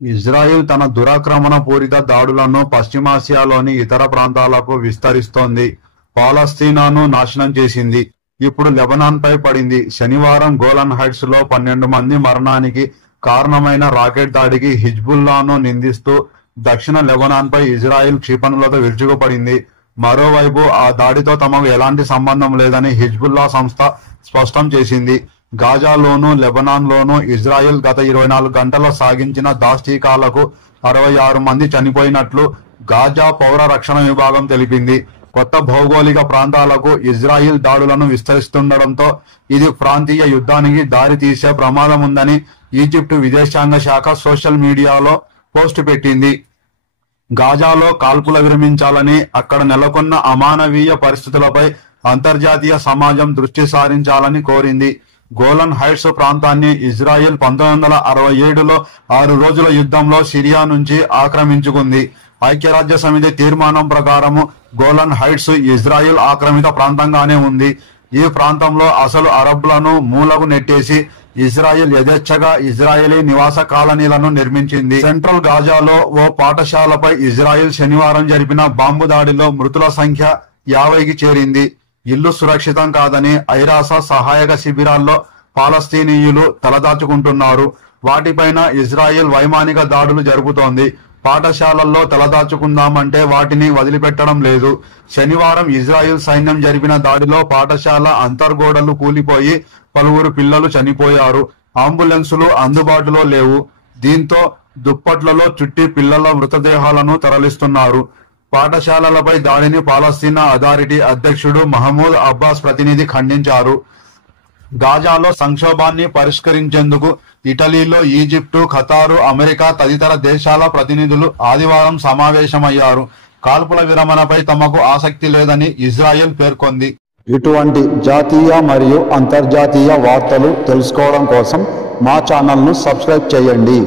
Israel తన దురాక్రమణ పూరిత దాడులను పశ్చిమాసియాలోని ఇతర ప్రాంతాలకు విస్తరిస్తోంది. పాలస్తీనాను నాశనం చేసింది. ఇప్పుడు లెబనాన్ పై పడింది. శనివారం గోలాన్ హైట్స్ లో 12 మంది మరణానికి కారణమైన రాకెట్ దాడికి హిజ్బుల్లాను నిందిస్తూ దక్షిణ లెబనాన్ పై ఇజ్రాయిల్ క్షిపణులతో విరుచుకుపడింది. మరోవైపు ఆ దాడితో తమకు ఎలాంటి సంబంధం లేదని హిజ్బుల్లా సంస్థ స్పష్టం చేసింది. గాజాలోను లెబనాన్ లోను ఇజ్రాయెల్ గత 24 గంటల్లో సాగించిన దాష్టీకాలకు 66 మంది చనిపోయినట్లు గాజా పౌర రక్షణ విభాగం తెలిపింది. కొత్త భౌగోళిక ప్రాంతాలకు ఇజ్రాయిల్ దాడులను విస్తరిస్తుండటంతో ఇది ప్రాంతీయ యుద్ధానికి దారి తీసే ప్రమాదం ఉందని ఈజిప్ట్ విదేశాంగ శాఖ సోషల్ మీడియాలో పోస్టు పెట్టింది. గాజాలో కాల్పుల విరమించాలని, అక్కడ నెలకొన్న అమానవీయ పరిస్థితులపై అంతర్జాతీయ సమాజం దృష్టి సారించాలని కోరింది. గోలాన్ హైట్స్ ప్రాంతాన్ని ఇజ్రాయెల్ 1967లో 6 రోజుల యుద్ధంలో సిరియా నుంచి ఆక్రమించుకుంది. ఐక్యరాజ్య సమితి తీర్మానం ప్రకారము గోలాన్ హైట్స్ ఇజ్రాయెల్ ఆక్రమిత ప్రాంతంగానే ఉంది. ఈ ప్రాంతంలో అసలు అరబ్లను మూలకు నెట్టేసి ఇజ్రాయెల్ యథేచ్ఛగా ఇజ్రాయేలీ నివాస కాలనీలను నిర్మించింది. సెంట్రల్ గాజాలో ఓ పాఠశాలపై ఇజ్రాయెల్ శనివారం జరిపిన బాంబు దాడిలో మృతుల సంఖ్య 50కి చేరింది. ఇల్లు సురక్షితం కాదని ఐరాస సహాయక శిబిరాల్లో పాలస్తీనీయులు తలదాచుకుంటున్నారు. వాటిపైన ఇజ్రాయెల్ వైమానిక దాడులు జరుపుతోంది. పాఠశాలల్లో తలదాచుకుందామంటే వాటిని వదిలిపెట్టడం లేదు. శనివారం ఇజ్రాయెల్ సైన్యం జరిపిన దాడిలో పాఠశాల అంతర్గోడలు కూలిపోయి పలువురు పిల్లలు చనిపోయారు. అంబులెన్సులు అందుబాటులో లేవు. దీంతో దుప్పట్లలో చుట్టి పిల్లల మృతదేహాలను తరలిస్తున్నారు. పాఠశాలలపై దాడిని పాలస్తీనా అథారిటీ అధ్యక్షుడు మహమూద్ అబ్బాస్ ప్రతినిధి ఖండించారు. గాజాలో సంక్షోభాన్ని పరిష్కరించేందుకు ఇటలీలో ఈజిప్టు, ఖతారు, అమెరికా తదితర దేశాల ప్రతినిధులు ఆదివారం సమావేశమయ్యారు. కాల్పుల విరమణపై తమకు ఆసక్తి లేదని ఇజ్రాయెల్ పేర్కొంది. ఇటువంటి జాతీయ మరియు అంతర్జాతీయ వార్తలు తెలుసుకోవడం కోసం మా ఛానల్ను సబ్స్క్రైబ్ చేయండి.